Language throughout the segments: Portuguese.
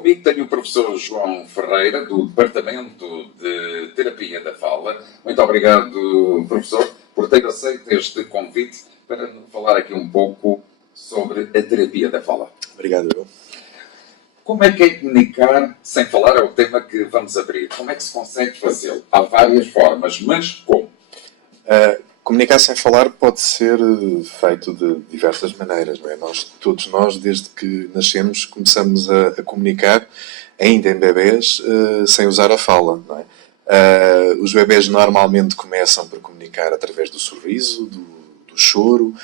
Comigo tenho o professor João Ferreira, do Departamento de Terapia da Fala. Muito obrigado, professor, por ter aceito este convite para falar aqui um pouco sobre a terapia da fala. Obrigado, eu. Como é que é comunicar sem falar? É o tema que vamos abrir. Como é que se consegue fazê-lo? Há várias formas, mas como? Comunicar sem falar pode ser feito de diversas maneiras. Não é? Todos nós, desde que nascemos, começamos a comunicar, ainda em bebés, sem usar a fala. Não é? Os bebés normalmente começam por comunicar através do sorriso, do choro,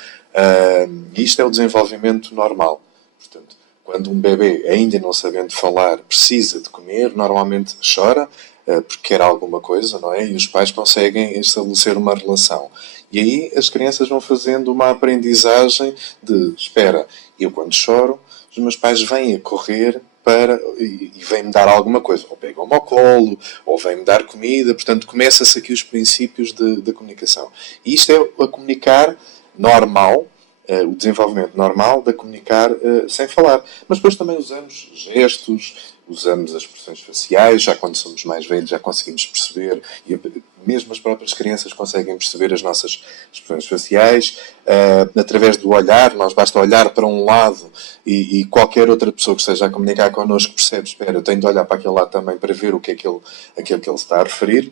e isto é o desenvolvimento normal. Portanto, quando um bebê, ainda não sabendo falar, precisa de comer, normalmente chora, porque quer alguma coisa, não é? E os pais conseguem estabelecer uma relação. E aí as crianças vão fazendo uma aprendizagem de, espera, eu quando choro, os meus pais vêm a correr e vêm-me dar alguma coisa. Ou pegam-me ao colo, ou vêm-me dar comida. Portanto, começa-se aqui os princípios da comunicação. E isto é a comunicar normal, o desenvolvimento normal de comunicar sem falar. Mas depois também usamos gestos, usamos as expressões faciais, já quando somos mais velhos já conseguimos perceber, e mesmo as próprias crianças conseguem perceber as nossas expressões faciais. Através do olhar, nós basta olhar para um lado e qualquer outra pessoa que esteja a comunicar connosco percebe, espera, eu tenho de olhar para aquele lado também para ver o que é aquilo que ele está a referir.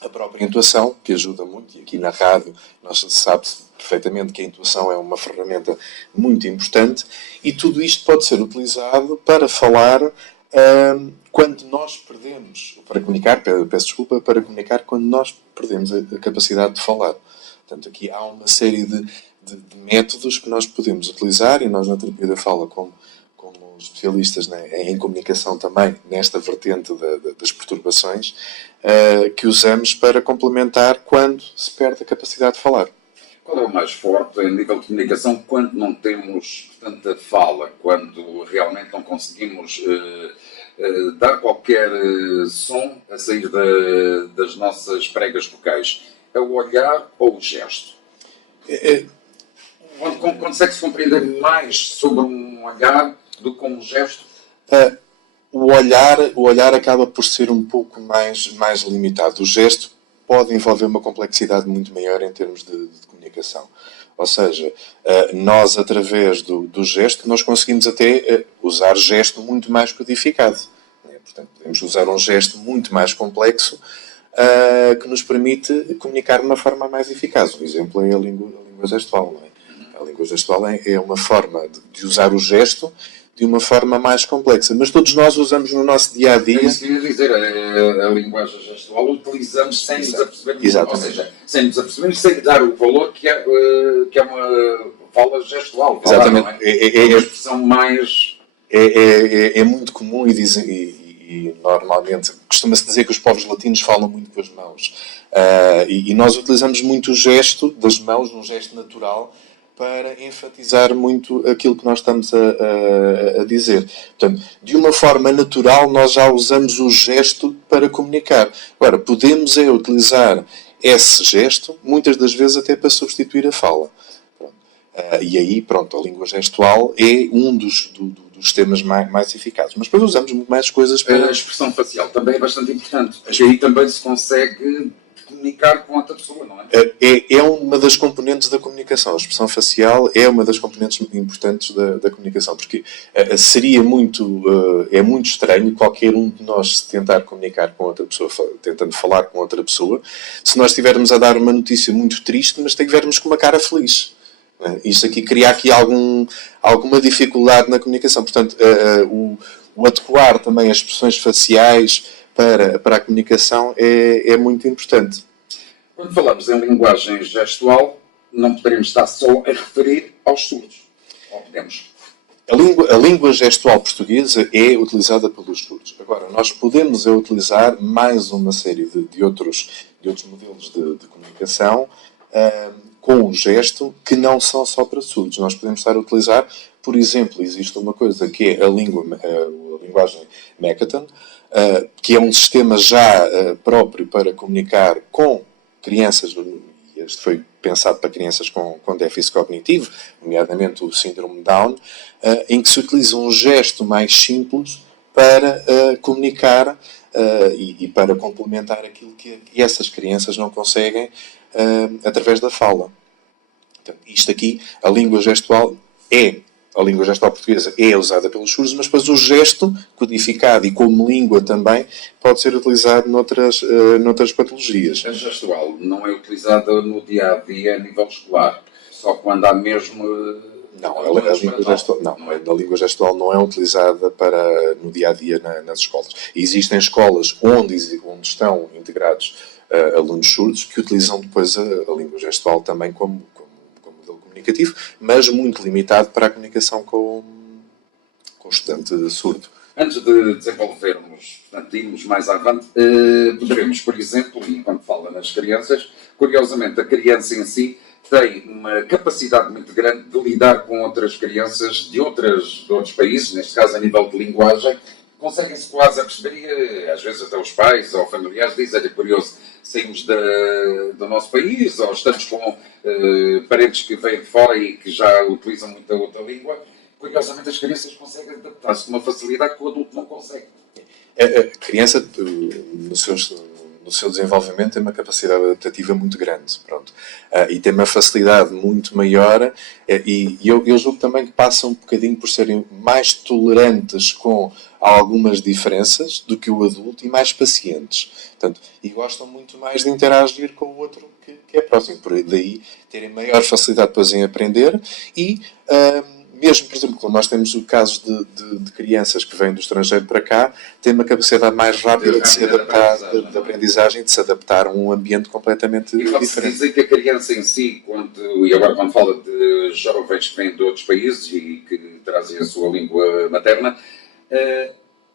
A própria intuação, que ajuda muito, e aqui na rádio nós sabe-se perfeitamente que a intuação é uma ferramenta muito importante, e tudo isto pode ser utilizado para falar quando nós perdemos, para comunicar, peço desculpa, para comunicar quando nós perdemos a capacidade de falar. Portanto, aqui há uma série de métodos que nós podemos utilizar, e nós na terapia da fala, como especialistas, né, em comunicação também, nesta vertente das perturbações, que usamos para complementar quando se perde a capacidade de falar. Qual é o mais forte em nível de comunicação quando não temos tanta fala, quando realmente não conseguimos dar qualquer som a sair das nossas pregas vocais? É o olhar ou o gesto? Consegue-se compreender mais sobre um olhar do que um gesto? O olhar acaba por ser um pouco mais limitado. O gesto pode envolver uma complexidade muito maior em termos de comunicação. Ou seja, nós, através do gesto, nós conseguimos até usar gesto muito mais codificado. Portanto, podemos usar um gesto muito mais complexo que nos permite comunicar de uma forma mais eficaz. Um exemplo é a língua gestual. Não é? A língua gestual é uma forma de usar o gesto de uma forma mais complexa. Mas todos nós usamos no nosso dia-a-dia... É isso que eu ia dizer. A linguagem gestual utilizamos sem nos apercebermos. Exatamente. Ou seja, sem nos apercebermos, sem dar o valor que é uma fala gestual. Exatamente. Não é? É uma expressão mais... É muito comum e normalmente costuma-se dizer que os povos latinos falam muito com as mãos. E nós utilizamos muito o gesto das mãos, um gesto natural, para enfatizar muito aquilo que nós estamos a dizer. Portanto, de uma forma natural, nós já usamos o gesto para comunicar. Agora, podemos utilizar esse gesto, muitas das vezes até para substituir a fala. E aí, pronto, a língua gestual é um dos temas mais eficazes. Mas depois usamos muito mais coisas para... A expressão facial também é bastante importante. Porque aí também se consegue comunicar com outra pessoa, não é? É uma das componentes da comunicação. A expressão facial é uma das componentes importantes da comunicação, porque seria é muito estranho qualquer um de nós tentar comunicar com outra pessoa, tentando falar com outra pessoa, se nós estivermos a dar uma notícia muito triste, mas estivermos com uma cara feliz. Isto aqui cria aqui alguma dificuldade na comunicação. Portanto, o adequar também as expressões faciais para a comunicação é muito importante. Quando falamos em linguagem gestual, não poderíamos estar só a referir aos surdos. Ou podemos? A língua gestual portuguesa é utilizada pelos surdos. Agora, nós podemos utilizar mais uma série de outros modelos de comunicação com o gesto que não são só para surdos. Nós podemos estar a utilizar, por exemplo, existe uma coisa que é a linguagem Makaton, que é um sistema já próprio para comunicar com crianças, e este foi pensado para crianças com déficit cognitivo, nomeadamente o síndrome Down, em que se utiliza um gesto mais simples para comunicar e para complementar aquilo que essas crianças não conseguem através da fala. Então, isto aqui, a língua gestual portuguesa é usada pelos surdos, mas depois o gesto codificado e como língua também pode ser utilizado noutras patologias. A gestual não é utilizada no dia-a-dia a nível escolar, só quando há mesmo... Não, a língua gestual não é utilizada no dia-a-dia nas escolas. Existem escolas onde estão integrados alunos surdos que utilizam depois a língua gestual também como modelo comunicativo, mas muito limitado para a comunicação com o estudante surdo. Antes de desenvolvermos, portanto, irmos mais avante, poderemos, por exemplo, e quando fala nas crianças, curiosamente a criança em si tem uma capacidade muito grande de lidar com outras crianças de outros países, neste caso a nível de linguagem, conseguem-se quase a perceber, e às vezes até os pais ou familiares dizem, é curioso, saímos do nosso país ou estamos com parentes que vêm de fora e que já utilizam muita outra língua, curiosamente as crianças conseguem adaptar-se com uma facilidade que o adulto não consegue. A criança, no seu desenvolvimento, tem uma capacidade adaptativa muito grande. Pronto. E tem uma facilidade muito maior e eu julgo também que passam um bocadinho por serem mais tolerantes com algumas diferenças do que o adulto e mais pacientes. Portanto, e gostam muito mais de interagir com o outro que é próximo. Por daí terem maior facilidade depois em aprender e... mesmo, por exemplo, quando nós temos o caso de crianças que vêm do estrangeiro para cá, têm uma capacidade mais rápida de se adaptar, de aprendizagem, de se adaptar a um ambiente completamente diferente. E pode-se dizer que a criança em si, e agora quando fala de jovens que vêm de outros países e que trazem a sua língua materna,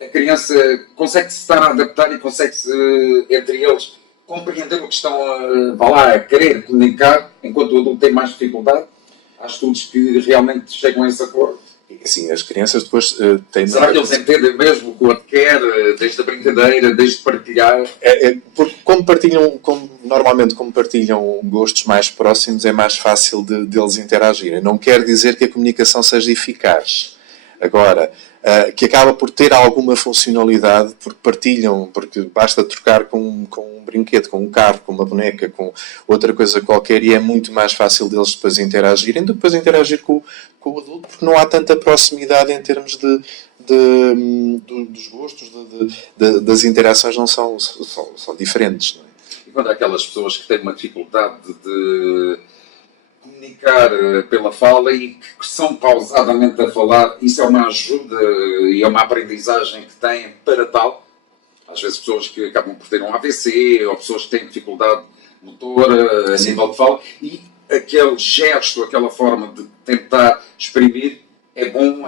a criança consegue-se estar a adaptar e consegue-se, entre eles, compreender o que estão a querer comunicar, enquanto o adulto tem mais dificuldade? Há estudos que realmente chegam a esse acordo. Sim, as crianças depois têm... Será que eles entendem mesmo o que o outro quer, desde a brincadeira, desde partilhar? Porque normalmente como partilham gostos mais próximos, é mais fácil deles interagirem. Não quer dizer que a comunicação seja eficaz. Agora, que acaba por ter alguma funcionalidade, porque partilham, porque basta trocar com um brinquedo, com um carro, com uma boneca, com outra coisa qualquer, e é muito mais fácil deles depois interagirem do que depois interagir com o adulto, porque não há tanta proximidade em termos dos gostos, das interações não são diferentes. Não é? E quando há aquelas pessoas que têm uma dificuldade de comunicar pela fala e que são pausadamente a falar, isso é uma ajuda e é uma aprendizagem que têm para tal? Às vezes pessoas que acabam por ter um AVC ou pessoas que têm dificuldade motora a nível de fala e aquele gesto, aquela forma de tentar exprimir é bom,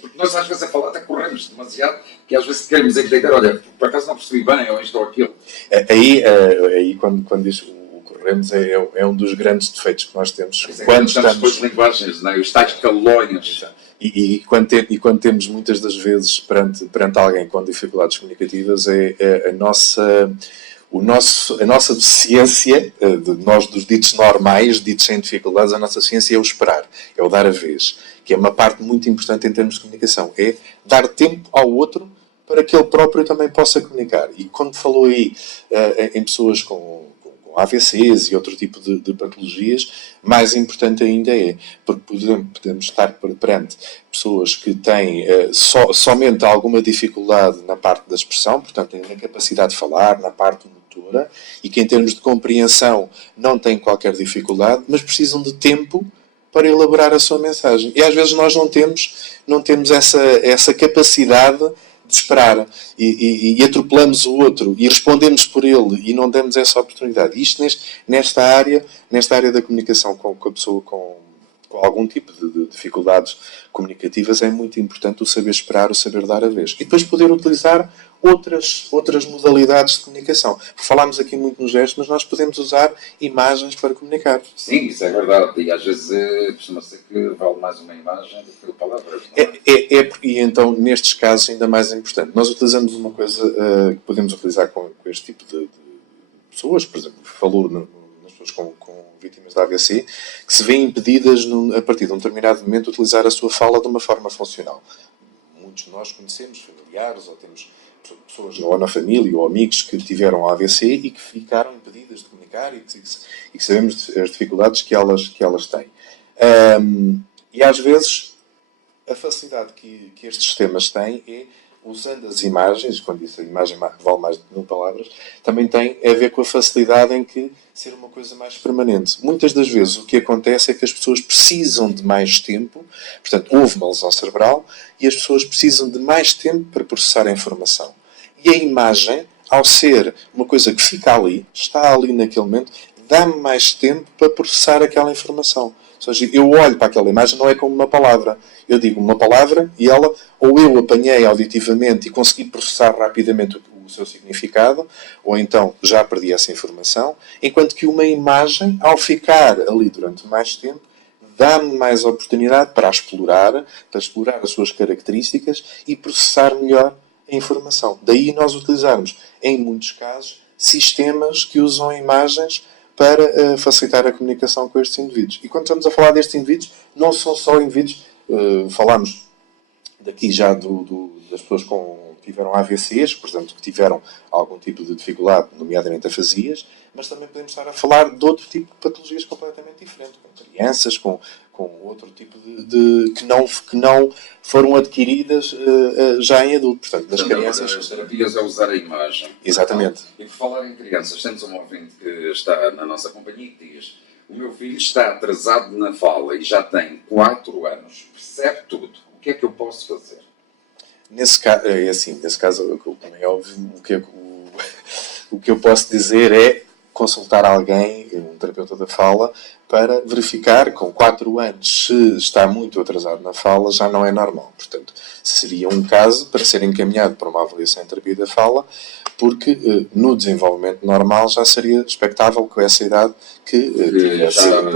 porque nós às vezes a falar até corremos demasiado, que às vezes queremos entender, olha, por acaso não percebi bem, ou isto ou aquilo. Aí quando diz o corremos é um dos grandes defeitos que nós temos. Quando estamos depois de linguagens, não é? Os tais calões. E quando temos muitas das vezes perante alguém com dificuldades comunicativas, a nossa deficiência, nós dos ditos normais, ditos sem dificuldades, a nossa ciência é o esperar, é o dar a vez, que é uma parte muito importante em termos de comunicação, é dar tempo ao outro para que ele próprio também possa comunicar. E quando falou aí em pessoas com AVCs e outro tipo de patologias, mais importante ainda porque podemos estar perante pessoas que têm somente alguma dificuldade na parte da expressão, portanto, na capacidade de falar, na parte motora, e que em termos de compreensão não têm qualquer dificuldade, mas precisam de tempo para elaborar a sua mensagem. E às vezes nós não temos essa capacidade de esperar e atropelamos o outro e respondemos por ele e não damos essa oportunidade. Isto nesta área da comunicação com a pessoa com algum tipo de dificuldades comunicativas é muito importante o saber esperar, o saber dar a vez. E depois poder utilizar outras modalidades de comunicação. Falámos aqui muito nos gestos, mas nós podemos usar imagens para comunicar. Sim, isso é verdade. E às vezes costuma ser que vale mais uma imagem do que palavras. E então, nestes casos, ainda mais importante. Nós utilizamos uma coisa que podemos utilizar com este tipo de pessoas, por exemplo, falou nas pessoas com vítimas da AVC, que se veem impedidas, a partir de um determinado momento, utilizar a sua fala de uma forma funcional. muitos de nós conhecemos familiares ou temos pessoas ou na família ou amigos que tiveram AVC e que ficaram impedidas de comunicar e que sabemos as dificuldades que elas têm. E às vezes a facilidade que estes sistemas têm é, usando as imagens, quando disse a imagem vale mais de 1000 palavras, também tem a ver com a facilidade em que ser uma coisa mais permanente. Muitas das vezes o que acontece é que as pessoas precisam de mais tempo, portanto houve uma lesão cerebral e as pessoas precisam de mais tempo para processar a informação. E a imagem, ao ser uma coisa que fica ali, está ali naquele momento, dá-me mais tempo para processar aquela informação. Ou seja, eu olho para aquela imagem, não é como uma palavra. Eu digo uma palavra e ela, ou eu apanhei auditivamente e consegui processar rapidamente o seu significado, ou então já perdi essa informação, enquanto que uma imagem, ao ficar ali durante mais tempo, dá-me mais oportunidade para explorar as suas características e processar melhor a informação. Daí nós utilizarmos, em muitos casos, sistemas que usam imagens para facilitar a comunicação com estes indivíduos. E quando estamos a falar destes indivíduos, não são só indivíduos, falamos daqui já das pessoas que tiveram AVCs, portanto, que tiveram algum tipo de dificuldade, nomeadamente afasias, mas também podemos estar a falar de outro tipo de patologias completamente diferentes, com crianças, com outro tipo que não foram adquiridas já em adulto. Portanto, das crianças. As terapias é usar a imagem. Exatamente. E por falar em crianças, temos um ouvinte que está na nossa companhia que diz: o meu filho está atrasado na fala e já tem 4 anos, percebe tudo. O que é que eu posso fazer? Nesse caso, também é óbvio, o que eu posso dizer é consultar alguém, um terapeuta da fala, para verificar, com 4 anos, se está muito atrasado na fala, já não é normal. Portanto, seria um caso para ser encaminhado para uma avaliação em terapia da fala, porque no desenvolvimento normal já seria expectável com essa idade que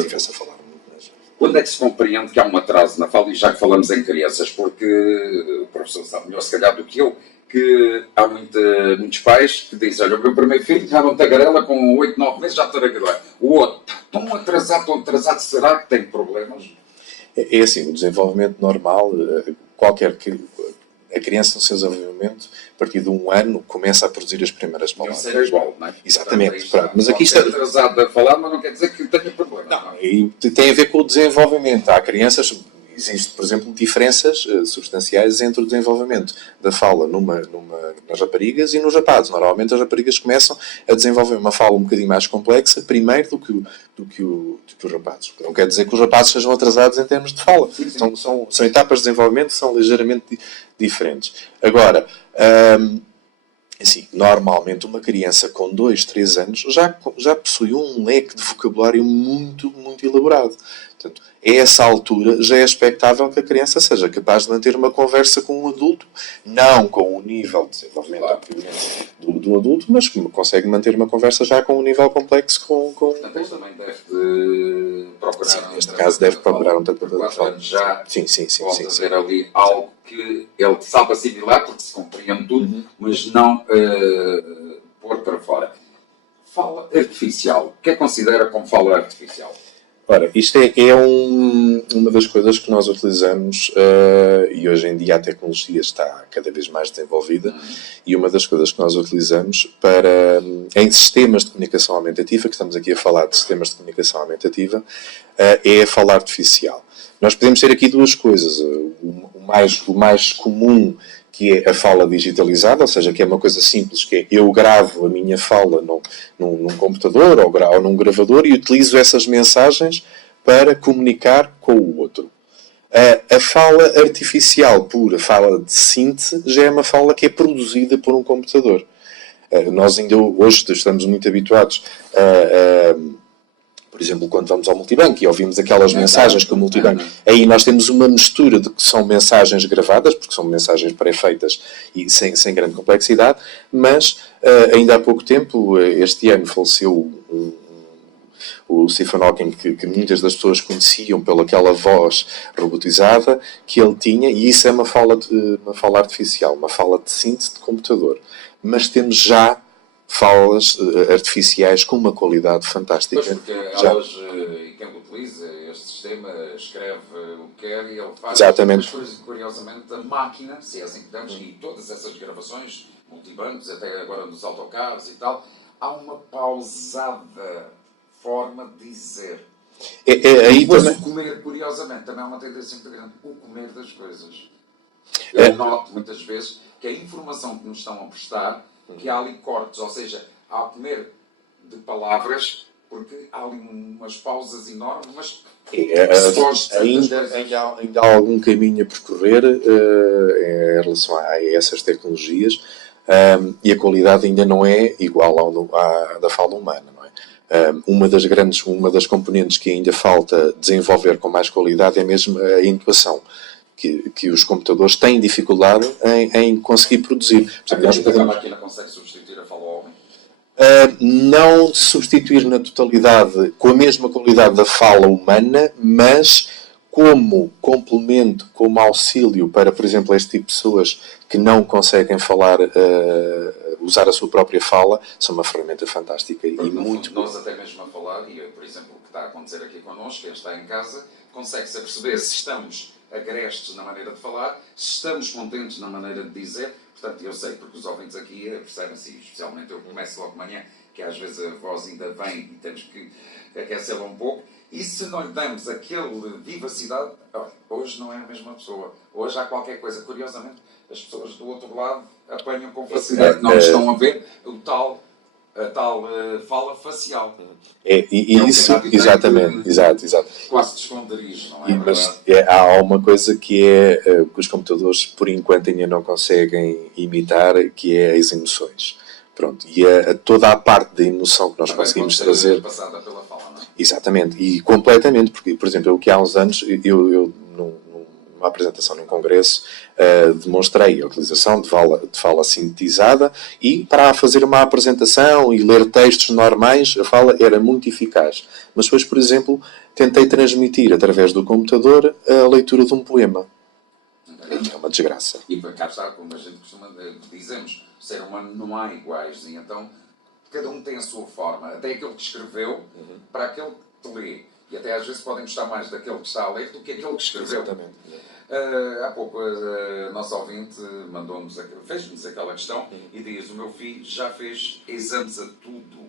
tivesse a falar. Quando é que se compreende que há um atraso na fala, e já que falamos em crianças, porque o professor sabe melhor se calhar do que eu, que há muitos pais que dizem: olha, o meu primeiro filho já não tagarela, com 8, 9 meses já tagarela. O outro, tão atrasado, será que tem problemas? É assim, o desenvolvimento normal, a criança no seu desenvolvimento, a partir de 1 ano, começa a produzir as primeiras palavras. Isso é igual, não é? Exatamente. Portanto, mas aqui está atrasado a falar, mas não quer dizer que tenha problema. Não, e tem a ver com o desenvolvimento. Há crianças, existe, por exemplo, diferenças substanciais entre o desenvolvimento da fala nas raparigas e nos rapazes. Normalmente as raparigas começam a desenvolver uma fala um bocadinho mais complexa primeiro do que os rapazes. Não quer dizer que os rapazes sejam atrasados em termos de fala. Sim. São etapas de desenvolvimento que são ligeiramente diferentes. Agora, assim, normalmente uma criança com 2, 3 anos já possui um leque de vocabulário muito, muito elaborado. Portanto, a essa altura já é expectável que a criança seja capaz de manter uma conversa com um adulto, não com o nível de desenvolvimento do adulto, mas que consegue manter uma conversa já com um nível complexo com Portanto, também deve procurar. Sim, neste caso deve procurar um terapeuta de fala. Já sim. pode ter ali algo que ele sabe assimilar, porque se compreende tudo, mas não pôr para fora. Fala artificial. O que é que considera como fala artificial? Ora, isto é uma das coisas que nós utilizamos e hoje em dia a tecnologia está cada vez mais desenvolvida e uma das coisas que nós utilizamos em sistemas de comunicação aumentativa, que estamos aqui a falar de sistemas de comunicação aumentativa, é a fala artificial. Nós podemos ter aqui duas coisas. O mais comum, que é a fala digitalizada, ou seja, que é uma coisa simples, que é eu gravo a minha fala num computador ou num gravador e utilizo essas mensagens para comunicar com o outro. A fala artificial pura, a fala de síntese, já é uma fala que é produzida por um computador. Nós ainda hoje estamos muito habituados por exemplo, quando vamos ao multibanco e ouvimos aquelas mensagens que o multibanco... Aí nós temos uma mistura de que são mensagens gravadas, porque são mensagens pré-feitas e sem grande complexidade, mas ainda há pouco tempo, este ano, faleceu o Stephen Hawking, que muitas das pessoas conheciam pelaquela voz robotizada que ele tinha, e isso é uma fala artificial, uma fala de síntese de computador. Mas temos já falas artificiais com uma qualidade fantástica. Pois, porque elas, e quem utiliza estes sistema escreve o que quer e ele faz. Exatamente. Mas, curiosamente, a máquina, se é assim que damos, e todas essas gravações, multibancos, até agora nos autocarros e tal, há uma pausada forma de dizer. Aí Mas também... o comer, curiosamente, também é uma tendência muito grande. O comer das coisas. Eu noto muitas vezes que a informação que nos estão a prestar, que há ali cortes, ou seja, há comer de palavras, porque há ali umas pausas enormes, mas ainda há algum caminho a percorrer em relação a essas tecnologias, e a qualidade ainda não é igual à da fala humana, não é? Uma das componentes que ainda falta desenvolver com mais qualidade é mesmo a intuação, que os computadores têm dificuldade em conseguir produzir. Portanto, a máquina consegue substituir a fala ao homem? Não substituir na totalidade com a mesma qualidade da fala humana, mas como complemento, como auxílio para, por exemplo, este tipo de pessoas que não conseguem falar, usar a sua própria fala, são uma ferramenta fantástica. Porque, e muito fundo, nós até mesmo a falar, e por exemplo o que está a acontecer aqui connosco, quem está em casa, consegue-se perceber se estamos agrestes na maneira de falar, se estamos contentes na maneira de dizer. Portanto, eu sei, porque os ouvintes aqui percebem-se, especialmente eu começo logo de manhã, que às vezes a voz ainda vem e temos que aquecê-la um pouco. E se não lhe damos aquela vivacidade, hoje não é a mesma pessoa. Hoje há qualquer coisa. Curiosamente, as pessoas do outro lado apanham com facilidade. Não estão a ver a tal fala facial. Isso, exatamente. Exato. Quase de esconderijo, não é? Mas há uma coisa que que os computadores, por enquanto, ainda não conseguem imitar, que é as emoções. Pronto. E toda a parte da emoção que nós também conseguimos trazer... passada pela fala, não é? Exatamente. E completamente. Porque, por exemplo, que há uns anos, eu numa apresentação num congresso, demonstrei a utilização de fala sintetizada, e para fazer uma apresentação e ler textos normais, a fala era muito eficaz. Mas depois, por exemplo, tentei transmitir através do computador a leitura de um poema. É uma desgraça. E para cá está, como a gente costuma dizemos, o ser humano não há iguais, e então cada um tem a sua forma, até aquele que escreveu para aquele que te lê. E até às vezes podem gostar mais daquele que está a ler do que aquele que escreveu. Exatamente. Há pouco a nossa ouvinte fez-nos aquela questão e diz: o meu filho já fez exames a tudo.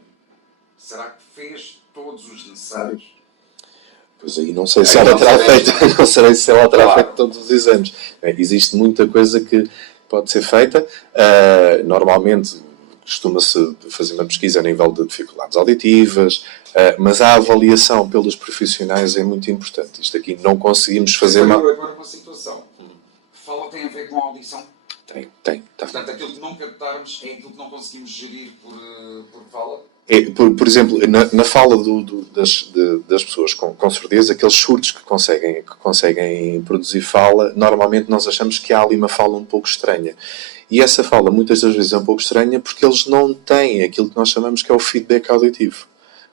Será que fez todos os necessários? Pois aí não sei se ela terá feito, não sei se ela terá feito todos os exames. Existe muita coisa que pode ser feita. Normalmente costuma-se fazer uma pesquisa a nível de dificuldades auditivas, mas a avaliação pelos profissionais é muito importante. Isto aqui não conseguimos fazer... Agora uma situação. Fala tem a ver com a audição? Tem. Portanto, aquilo que não captarmos é aquilo que não conseguimos gerir por fala? Por exemplo, na fala das pessoas com surdez, aqueles surdos que conseguem produzir fala, normalmente nós achamos que há ali uma fala um pouco estranha. E essa fala muitas das vezes é um pouco estranha porque eles não têm aquilo que nós chamamos que é o feedback auditivo.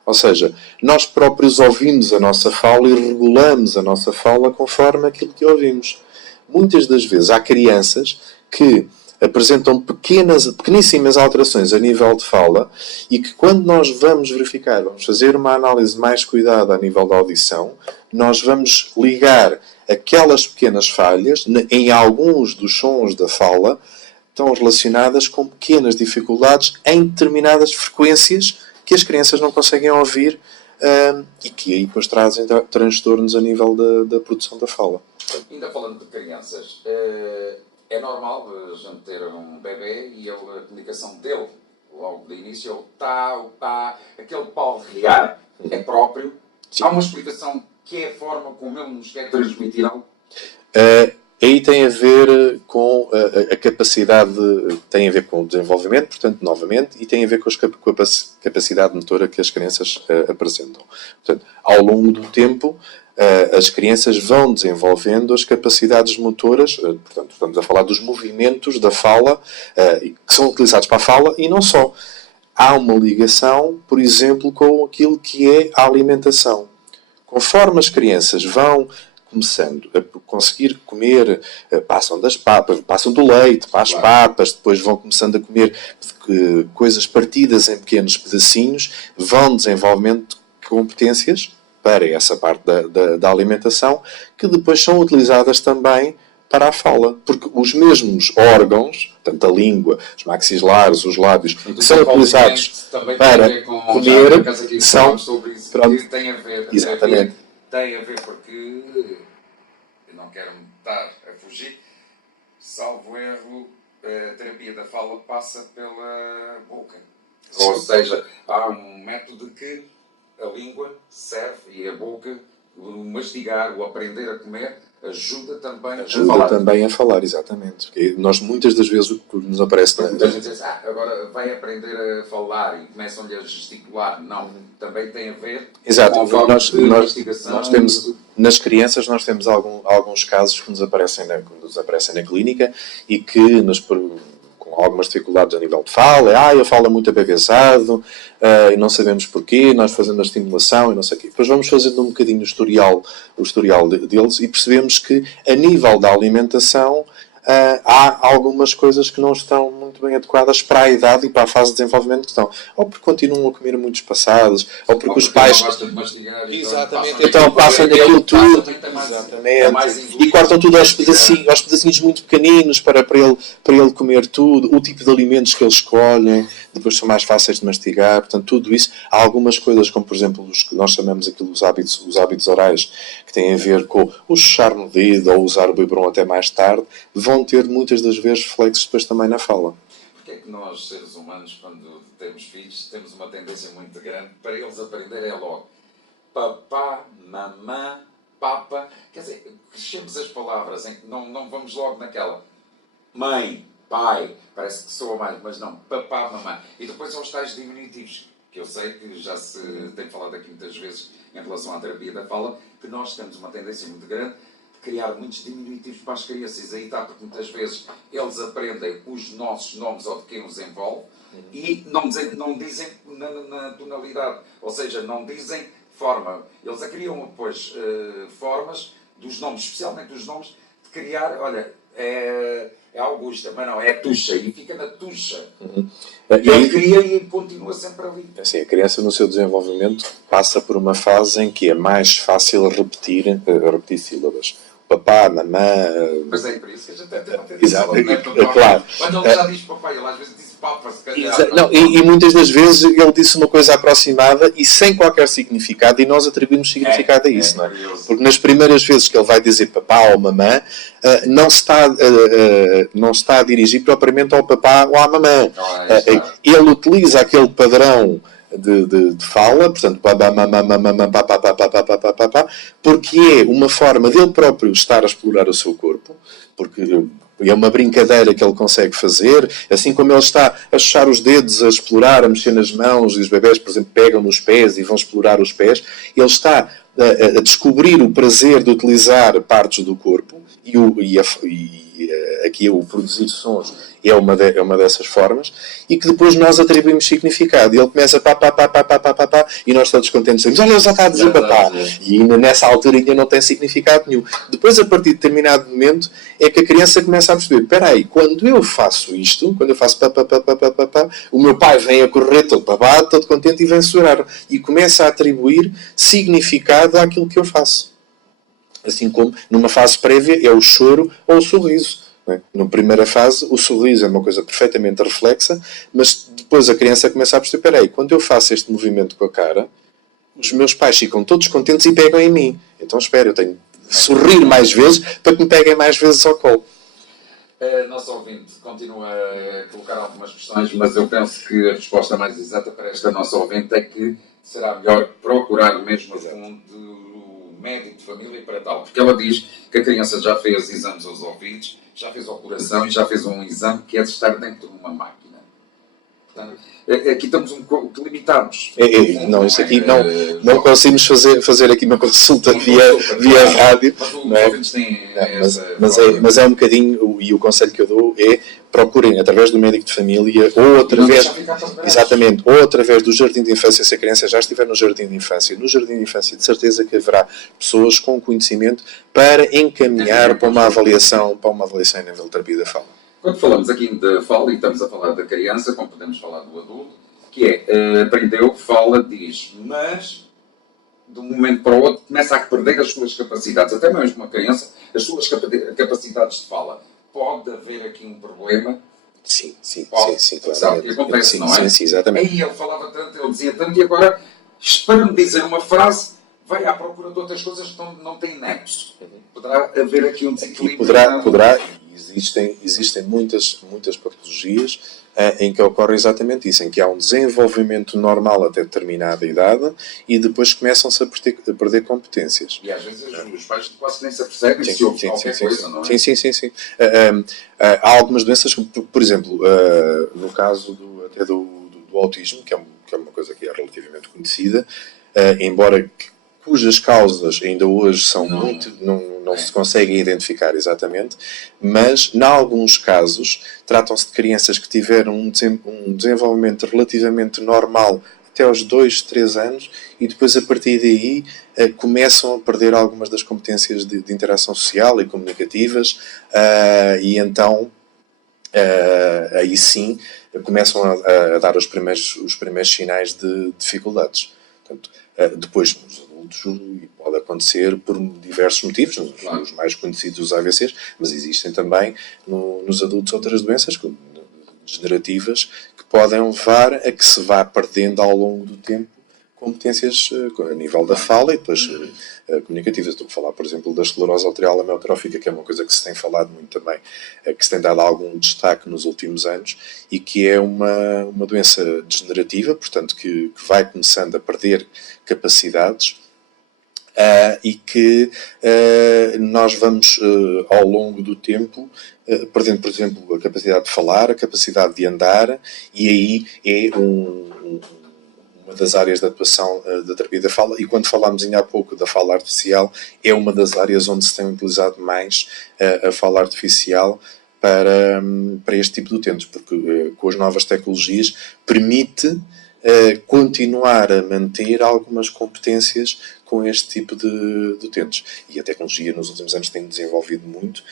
Ou seja, nós próprios ouvimos a nossa fala e regulamos a nossa fala conforme aquilo que ouvimos. Muitas das vezes há crianças que apresentam pequeníssimas alterações a nível de fala, e que quando nós vamos verificar, vamos fazer uma análise mais cuidada a nível da audição, nós vamos ligar aquelas pequenas falhas em alguns dos sons da fala, estão relacionadas com pequenas dificuldades em determinadas frequências que as crianças não conseguem ouvir, e que aí depois trazem transtornos a nível da produção da fala. Ainda falando de crianças, é normal a gente ter um bebê e a comunicação dele, logo de início, ele tá, aquele pau de rear é próprio. Sim. Há uma explicação que é a forma como ele nos quer transmitir algo? Aí tem a ver com a capacidade, tem a ver com o desenvolvimento, portanto, novamente, e tem a ver com a capacidade motora que as crianças apresentam. Portanto, ao longo do tempo, as crianças vão desenvolvendo as capacidades motoras, portanto, estamos a falar dos movimentos da fala, que são utilizados para a fala, e não só. Há uma ligação, por exemplo, com aquilo que é a alimentação. Conforme as crianças vão começando a conseguir comer, passam das papas, passam do leite para as papas, depois vão começando a comer coisas partidas em pequenos pedacinhos, vão desenvolvendo competências para essa parte da alimentação, que depois são utilizadas também para a fala, porque os mesmos órgãos, tanto a língua, os maxilares, os lábios, que são utilizados para comer, são... Pronto, tem a ver, exatamente. Tem a ver porque, eu não quero me estar a fugir, salvo erro, a terapia da fala passa pela boca. Sim. Ou seja, há um método que a língua serve e a boca, o mastigar, o aprender a comer, ajuda também a falar, exatamente. Porque nós muitas das vezes o que nos aparece... Muita gente diz, agora vai aprender a falar e começam-lhe a gesticular. Não, também tem a ver exato. com nós temos, nas crianças nós temos alguns casos que nos aparecem na clínica e que com algumas dificuldades a nível de fala, ele fala muito abebezado, e não sabemos porquê, nós fazendo a estimulação e não sei o quê. Depois vamos fazendo um bocadinho o historial deles e percebemos que, a nível da alimentação, há algumas coisas que não estão muito bem adequadas para a idade e para a fase de desenvolvimento que estão. Ou porque continuam a comer muito espaçados, ou porque os pais... Exatamente. Então passam aquilo tudo. Exatamente. E cortam tudo aos pedacinhos muito pequeninos para ele comer tudo. O tipo de alimentos que eles escolhem depois são mais fáceis de mastigar. Portanto, tudo isso. Há algumas coisas, como por exemplo, os que nós chamamos aquilo os hábitos orais, que têm a ver com o chuchar no dedo ou usar o biberon até mais tarde, vão ter muitas das vezes reflexos depois também na fala. Porque é que nós, seres humanos, quando temos filhos, temos uma tendência muito grande para eles aprenderem logo papá, mamã, papa. Quer dizer, crescemos as palavras em que não vamos logo naquela mãe, pai, parece que soa mais, mas não, papá, mamã. E depois aos tais diminutivos, que eu sei que já se tem falado aqui muitas vezes em relação à terapia da fala, que nós temos uma tendência muito grande criar muitos diminutivos para as crianças. Aí está, porque muitas vezes eles aprendem os nossos nomes ou de quem os envolve e não dizem na tonalidade, ou seja, não dizem forma. Eles criam depois formas dos nomes, especialmente os nomes, de criar, olha, é Augusta, mas não, é Tuxa, e fica na Tuxa. E ele cria e continua sempre ali. Assim, a criança no seu desenvolvimento passa por uma fase em que é mais fácil repetir sílabas. Papá, mamã... Mas é por isso que a gente tem uma exato, claro. Quando ele já diz papai, ele às vezes diz papa, se calhar. Não, e muitas das vezes ele disse uma coisa aproximada e sem qualquer significado, e nós atribuímos significado a isso, não é? Porque nas primeiras vezes que ele vai dizer papá ou mamã, não está a dirigir propriamente ao papá ou à mamã. Ele utiliza aquele padrão de fala, portanto, porque é uma forma dele próprio estar a explorar o seu corpo, porque é uma brincadeira que ele consegue fazer, assim como ele está a chuchar os dedos, a explorar, a mexer nas mãos, e os bebés, por exemplo, pegam nos pés e vão explorar os pés, ele está a descobrir o prazer de utilizar partes do corpo, aqui o produzir sons é uma dessas formas, e que depois nós atribuímos significado. E ele começa pá, e nós todos contentes dizemos, olha, ele já está a dizer papá. E ainda nessa altura ainda não tem significado nenhum. Depois, a partir de determinado momento, é que a criança começa a perceber, espera aí, quando eu faço isto, quando eu faço pá, o meu pai vem a correr todo papá, todo contente e vem chorar. E começa a atribuir significado àquilo que eu faço. Assim como, numa fase prévia, é o choro ou o sorriso. Na primeira fase, o sorriso é uma coisa perfeitamente reflexa, mas depois a criança começa a perceber, espera aí, quando eu faço este movimento com a cara, os meus pais ficam todos contentes e pegam em mim. Então espera, eu tenho de sorrir mais vezes para que me peguem mais vezes ao colo. Nosso ouvinte continua a colocar algumas questões, mas eu penso que a resposta mais exata para esta nossa ouvinte é que será melhor procurar mesmo a fundo médico de família e para tal, porque ela diz que a criança já fez exames aos ouvidos, já fez ao coração e já fez um exame que é de estar dentro de uma máquina. Portanto, aqui estamos um pouco limitados. Não, isso aqui não conseguimos fazer aqui uma consulta via rádio. Mas é um bocadinho, e o conselho que eu dou é procurem através do médico de família ou através do jardim de infância, se a criança já estiver no jardim de infância. No jardim de infância, de certeza que haverá pessoas com conhecimento para encaminhar para uma avaliação em nível de terapia da fala. Quando falamos aqui de fala e estamos a falar da criança, como podemos falar do adulto, que é aprendeu, fala, diz, mas de um momento para o outro, começa a perder as suas capacidades. Até mesmo uma criança, as suas capacidades de fala. Pode haver aqui um problema. Sim, Pode, sabe o que acontece, não é? Sim, exatamente. Aí ele falava tanto, ele dizia tanto, e agora, para me dizer uma frase, vai à procura de outras coisas que não têm nexo. Poderá haver aqui um desequilíbrio. Poderá. Existem muitas patologias em que ocorre exatamente isso, em que há um desenvolvimento normal até determinada idade e depois começam-se a perder competências. E às vezes os pais quase nem se apercebem se houve qualquer coisa, não é? Sim. Há algumas doenças, por exemplo, no caso do autismo, que é uma coisa que é relativamente conhecida, embora cujas causas ainda hoje são não se conseguem identificar exatamente, mas, em alguns casos, tratam-se de crianças que tiveram um desenvolvimento relativamente normal até aos 2, 3 anos e depois, a partir daí, começam a perder algumas das competências de interação social e comunicativas e então, aí sim, começam a dar os primeiros sinais de dificuldades. Portanto, depois, nos adultos, pode acontecer por diversos motivos, os mais conhecidos, os AVCs, mas existem também nos adultos outras doenças degenerativas que podem levar a que se vá perdendo ao longo do tempo competências a nível da fala e depois comunicativas. Estou a falar, por exemplo, da esclerose lateral amiotrófica, que é uma coisa que se tem falado muito também, que se tem dado algum destaque nos últimos anos e que é uma doença degenerativa, portanto, que vai começando a perder capacidades e que nós vamos, ao longo do tempo, perdendo, por exemplo, a capacidade de falar, a capacidade de andar, e aí é uma das áreas de atuação da terapia da fala, e quando falámos ainda há pouco da fala artificial, é uma das áreas onde se tem utilizado mais a fala artificial para este tipo de utentes, porque com as novas tecnologias permite continuar a manter algumas competências com este tipo de utentes. E a tecnologia nos últimos anos tem desenvolvido muito.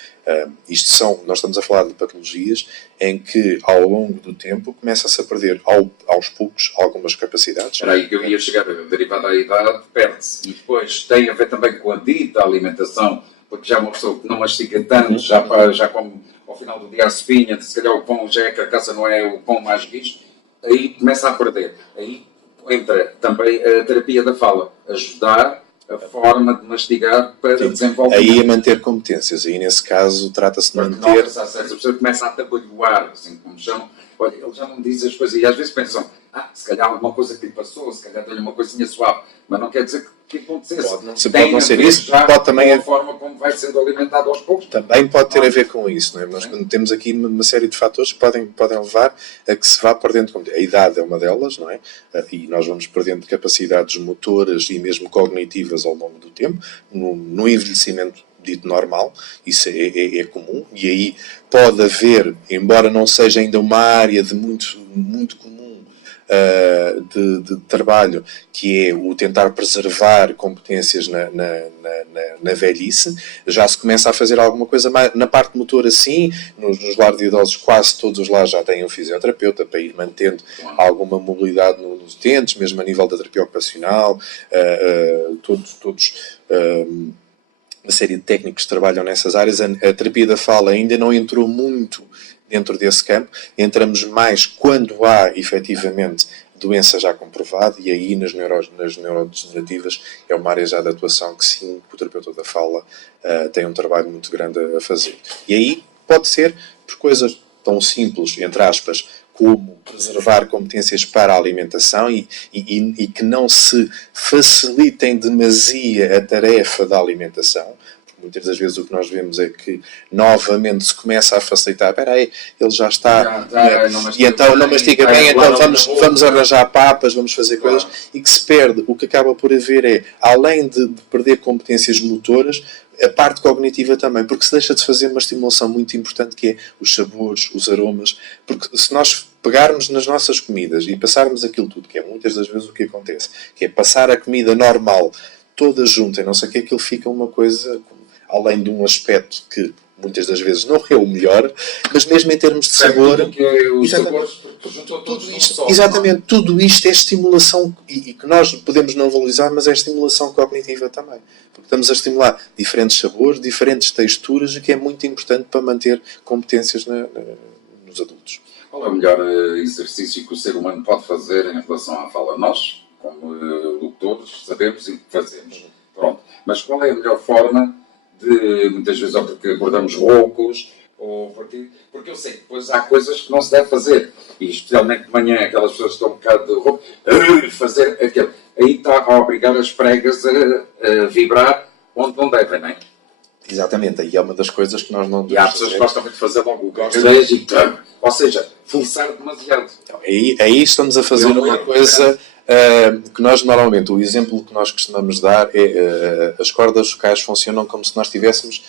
Nós estamos a falar de patologias em que, ao longo do tempo, começa-se a perder aos poucos algumas capacidades. Era aí que eu ia chegar, derivada da idade, perde-se. E depois tem a ver também com a dita alimentação, porque já uma pessoa que não mastiga tanto, já come ao final do dia a sopinha, se calhar o pão já é carcaça, não é o pão mais guisto, aí começa a perder. Aí entra também a terapia da fala, ajudar a forma de mastigar para desenvolver. Aí a manter competências, aí nesse caso trata-se de manter. A pessoa começa a atabalhoar, assim como chamam. Olha, ele já não diz as coisas, e às vezes pensam, se calhar alguma coisa que lhe passou, se calhar deu-lhe uma coisinha suave, mas não quer dizer que acontecesse. Pode não ser isso, pode também a forma como vai sendo alimentado aos poucos. Também pode ter a ver com isso, não é? Nós temos aqui uma série de fatores que podem levar a que se vá perdendo. A idade é uma delas, não é? E nós vamos perdendo capacidades motoras e mesmo cognitivas ao longo do tempo, no envelhecimento dito normal, isso é comum, e aí pode haver, embora não seja ainda uma área de muito comum de trabalho, que é o tentar preservar competências na velhice, já se começa a fazer alguma coisa mais na parte motora, sim. Nos lares de idosos, quase todos os lares já têm um fisioterapeuta para ir mantendo alguma mobilidade nos dentes, mesmo a nível da terapia ocupacional, todos uma série de técnicos que trabalham nessas áreas. A terapia da fala ainda não entrou muito dentro desse campo. Entramos mais quando há, efetivamente, doença já comprovada, e aí nas neurodegenerativas é uma área já de atuação que sim, o terapeuta da fala tem um trabalho muito grande a fazer. E aí pode ser por coisas tão simples, entre aspas, como preservar competências para a alimentação e que não se facilitem demasia a tarefa da alimentação. Porque muitas das vezes o que nós vemos é que novamente se começa a facilitar. Espera aí, ele já está... e então não mastiga bem, então vamos arranjar papas, vamos fazer coisas, e que se perde. O que acaba por haver é, além de perder competências motoras, a parte cognitiva também, porque se deixa de fazer uma estimulação muito importante, que é os sabores, os aromas, porque se nós pegarmos nas nossas comidas e passarmos aquilo tudo, que é muitas das vezes o que acontece, que é passar a comida normal toda junta e não sei o que, aquilo fica uma coisa, além de um aspecto que muitas das vezes não é o melhor, mas mesmo em termos de sabor... Tudo que é os Exatamente. sabores, porque juntou todos Tudo num isto, só, exatamente, tudo isto é estimulação e que nós podemos não valorizar, mas é estimulação cognitiva também. Porque estamos a estimular diferentes sabores, diferentes texturas, o que é muito importante para manter competências nos adultos. Qual é o melhor exercício que o ser humano pode fazer em relação à fala? Nós, como locutores, sabemos e fazemos. Pronto. Mas qual é a melhor forma de, muitas vezes, ou porque acordamos roucos, ou porque eu sei que depois há coisas que não se deve fazer. E especialmente de manhã, aquelas pessoas que estão um bocado de rouco, fazer aquilo. Aí está a obrigar as pregas a vibrar onde não devem, não é? Exatamente, aí é uma das coisas que nós não E há pessoas que gostam muito de fazer logo o gargarejo e ou seja, forçar demasiado. Então, aí estamos a fazer uma coisa que nós normalmente, o exemplo que nós costumamos dar é as cordas vocais funcionam como se nós estivéssemos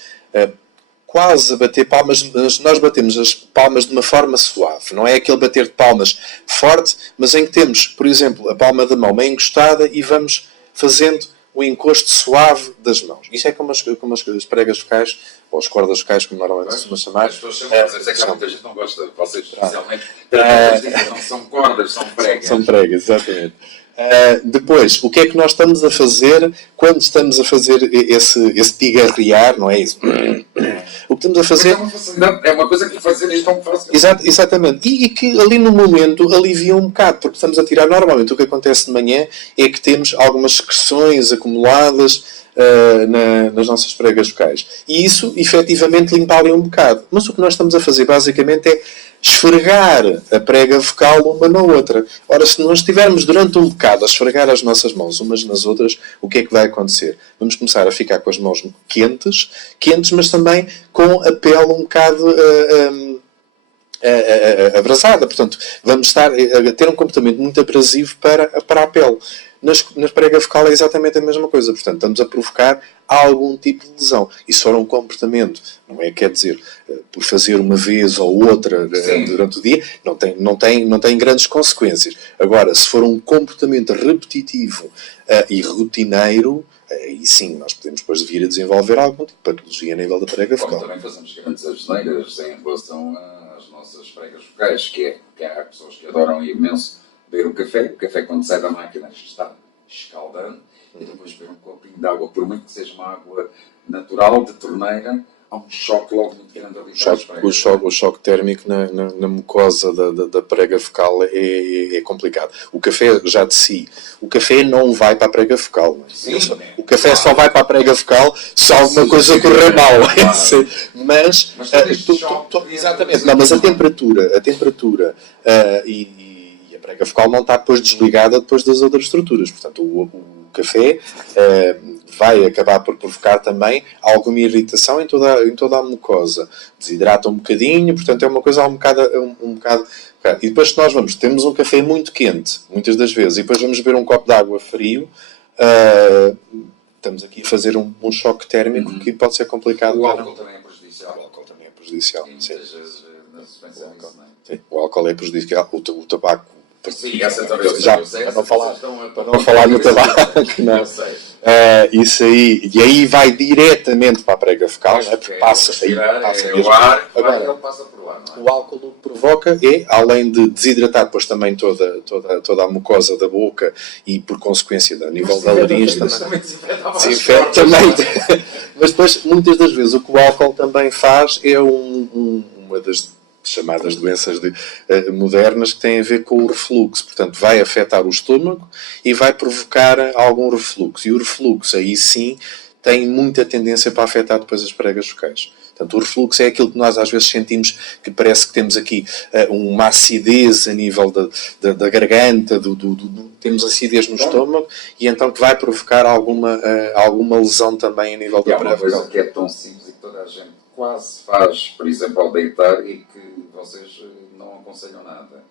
quase a bater palmas, mas nós batemos as palmas de uma forma suave. Não é aquele bater de palmas forte, mas em que temos, por exemplo, a palma da mão meio encostada e vamos fazendo o encosto suave das mãos. Isso é como as pregas vocais, ou as cordas vocais, como normalmente se costuma chamar. As pessoas chamam, mas eu sei que há muita gente não gosta, vocês especialmente, não são cordas, são pregas. São pregas, exatamente. Depois, o que é que nós estamos a fazer quando estamos a fazer esse pigarrear, não é isso? O que estamos a fazer... É uma coisa que fazer isto tão fácil. Exatamente. E que ali no momento alivia um bocado, porque estamos a tirar normalmente o que acontece de manhã é que temos algumas secreções acumuladas nas nossas pregas vocais. E isso, efetivamente, limpa ali um bocado. Mas o que nós estamos a fazer, basicamente, é esfregar a prega vocal uma na outra. Ora, se nós estivermos durante um bocado a esfregar as nossas mãos umas nas outras, o que é que vai acontecer? Vamos começar a ficar com as mãos quentes, mas também com a pele um bocado abrasada. Portanto, vamos estar a ter um comportamento muito abrasivo para a pele. Nas pregas vocal é exatamente a mesma coisa. Portanto, estamos a provocar algum tipo de lesão. E se for um comportamento, não é, quer dizer, por fazer uma vez ou outra durante o dia, não tem grandes consequências. Agora, se for um comportamento repetitivo e rotineiro, aí sim, nós podemos depois vir a desenvolver algum tipo de patologia a nível da prega vocal. Também fazemos grandes asneiras em relação às nossas pregas vocais, que há pessoas que adoram imenso beber o café quando sai da máquina está escaldando, e depois beber um copinho de água, por muito que seja uma água natural, de torneira, há um choque logo muito grande ali para as pregas. O choque térmico na mucosa da prega vocal é complicado. O café já de si, o café não vai para a prega vocal. Não é? Sim, o café só vai para a prega vocal se alguma coisa correr mal. Claro. Mas exatamente. Não, mas a temperatura e a prega vocal não está depois desligada depois das outras estruturas. Portanto, o café vai acabar por provocar também alguma irritação em toda a mucosa. Desidrata um bocadinho, portanto é uma coisa um bocado... E depois se nós temos um café muito quente, muitas das vezes, e depois vamos beber um copo de água frio, estamos aqui a fazer um choque térmico que pode ser complicado. O álcool também é prejudicial. O álcool também é prejudicial. E muitas vezes na sequência disso, não é? Sim, o álcool é prejudicial, o tabaco. Sim, essa também para não falar no tabaco, não. Isso aí, e aí vai diretamente para a prega vocal, não é? Porque passa o ar, agora ele passa por lá, não é? O álcool o que provoca é, além de desidratar depois também toda a mucosa da boca e por consequência a nível da laringe também desinfeta também. Mas depois, muitas das vezes, o que o álcool também faz é uma das chamadas doenças modernas que têm a ver com o refluxo. Portanto, vai afetar o estômago e vai provocar algum refluxo. E o refluxo, aí sim, tem muita tendência para afetar depois as pregas vocais. Portanto, o refluxo é aquilo que nós às vezes sentimos que parece que temos aqui uma acidez a nível da garganta, temos acidez no estômago e então que vai provocar alguma lesão também a nível da prega vocal. É uma coisa que é tão simples e que toda a gente quase faz, por exemplo, ao deitar e que vocês não aconselham nada,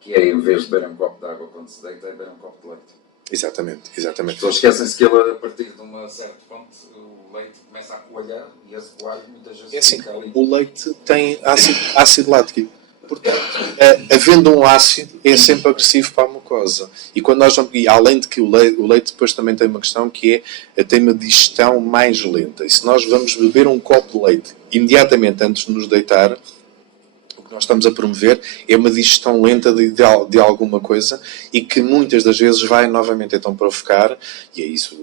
que é, em vez de beber um copo de água quando se deita, é beber um copo de leite. Exatamente. As pessoas esquecem-se que ele, a partir de uma certa fonte, o leite começa a coalhar e esse coalho muitas vezes fica ali. O leite tem ácido lático. Portanto, havendo um ácido, é sempre agressivo para a mucosa. glucosa. E, quando nós, e além de que o leite depois também tem uma questão que tem uma digestão mais lenta. E se nós vamos beber um copo de leite imediatamente antes de nos deitar, o que nós estamos a promover é uma digestão lenta de alguma coisa e que muitas das vezes vai novamente então provocar, e é isso,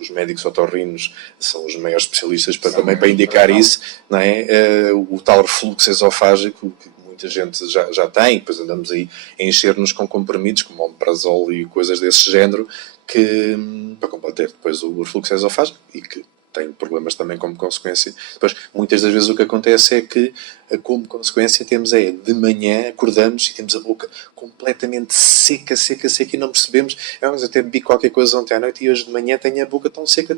os médicos otorrinos são os maiores especialistas para indicar isso, não é? O tal refluxo esofágico que muita gente já tem, depois andamos aí a encher-nos com comprimidos como omeprazol e coisas desse género para combater depois o refluxo esofágico e que tem problemas também como consequência. Depois, muitas das vezes o que acontece é que, como consequência, temos de manhã, acordamos e temos a boca completamente seca e não percebemos. Mas até bebi qualquer coisa ontem à noite e hoje de manhã tenho a boca tão seca.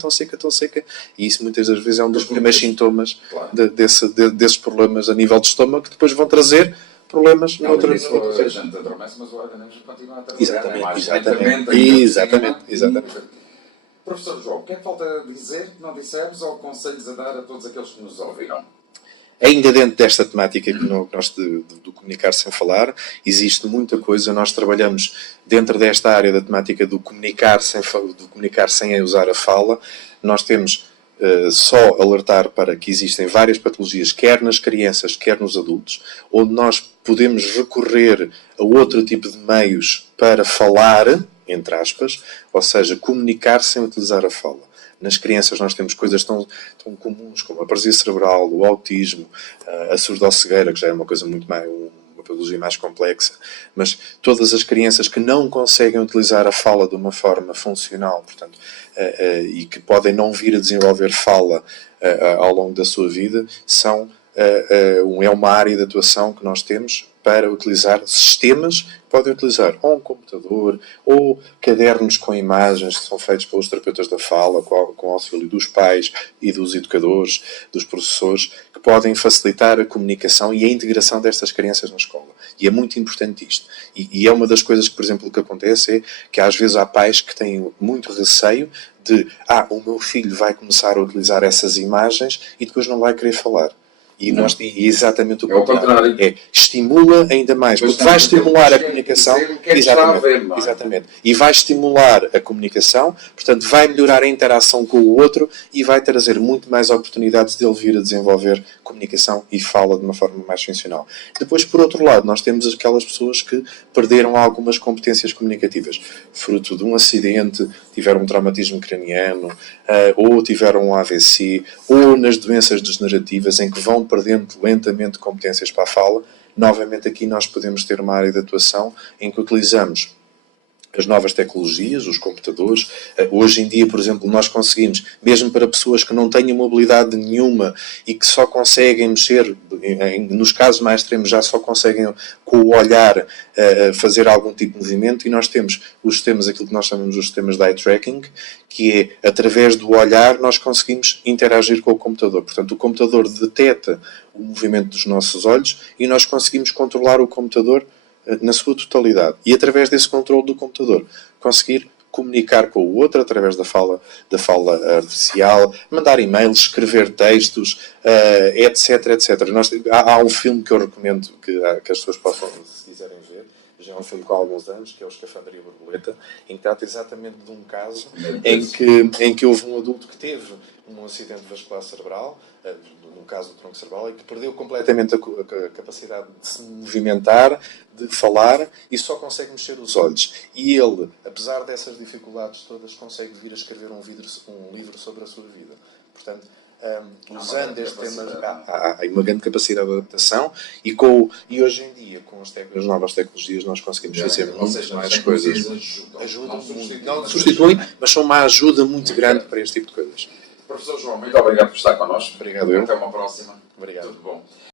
E isso muitas das vezes é um dos primeiros sintomas desses problemas a nível de estômago que depois vão trazer problemas noutra... A gente adormece, mas o organismo continua a trabalhar. Exatamente. Professor João, o que é que falta dizer que não dissemos ou conselhos a dar a todos aqueles que nos ouviram? Ainda dentro desta temática que nós do comunicar sem falar, existe muita coisa. Nós trabalhamos dentro desta área da temática do comunicar sem usar a fala. Nós temos só alertar para que existem várias patologias, quer nas crianças, quer nos adultos, onde nós podemos recorrer a outro tipo de meios para falar, entre aspas, ou seja, comunicar sem utilizar a fala. Nas crianças nós temos coisas tão comuns como a paralisia cerebral, o autismo, a surdocegueira, que já é uma coisa muito mais, uma patologia mais complexa, mas todas as crianças que não conseguem utilizar a fala de uma forma funcional, portanto, e que podem não vir a desenvolver fala ao longo da sua vida, é uma área de atuação que nós temos para utilizar sistemas que podem utilizar ou um computador ou cadernos com imagens que são feitos pelos terapeutas da fala, com auxílio dos pais e dos educadores, dos professores, que podem facilitar a comunicação e a integração destas crianças na escola. E é muito importante isto. E é uma das coisas que, por exemplo, o que acontece é que às vezes há pais que têm muito receio de o meu filho vai começar a utilizar essas imagens e depois não vai querer falar. E exatamente o contrário. Estimula ainda mais, porque vai estimular a comunicação. Exatamente. E vai estimular a comunicação, portanto, vai melhorar a interação com o outro e vai trazer muito mais oportunidades de ele vir a desenvolver comunicação e fala de uma forma mais funcional. Depois, por outro lado, nós temos aquelas pessoas que perderam algumas competências comunicativas, fruto de um acidente, tiveram um traumatismo craniano, ou tiveram um AVC, ou nas doenças degenerativas em que vão perdendo lentamente competências para a fala. Novamente aqui nós podemos ter uma área de atuação em que utilizamos as novas tecnologias, os computadores. Hoje em dia, por exemplo, nós conseguimos, mesmo para pessoas que não tenham mobilidade nenhuma e que só conseguem mexer, nos casos mais extremos, já só conseguem com o olhar fazer algum tipo de movimento, e nós temos os sistemas, aquilo que nós chamamos de sistemas de eye tracking, que é, através do olhar, nós conseguimos interagir com o computador. Portanto, o computador detecta o movimento dos nossos olhos e nós conseguimos controlar o computador na sua totalidade. E através desse controle do computador, conseguir comunicar com o outro através da fala artificial, mandar e-mails, escrever textos, etc. Há um filme que eu recomendo que as pessoas possam, se quiserem ver, já é um filme com alguns anos, que é o Escafandria Borboleta, em que trata exatamente de um caso em que houve um adulto que teve um acidente vascular cerebral, no caso do tronco cerebral, e que perdeu completamente a capacidade de se movimentar, de falar, e só consegue mexer os olhos. E ele, apesar dessas dificuldades todas, consegue vir a escrever um livro sobre a sua vida. Portanto, usando este tema, há uma grande capacidade de adaptação, e hoje em dia, com as novas tecnologias, nós conseguimos fazer muitas mais coisas. Ajudam muito. Não substituem, mas são uma ajuda muito grande para este tipo de coisas. Professor João, muito obrigado por estar connosco. Obrigado. Até uma próxima. Obrigado. Tudo bom.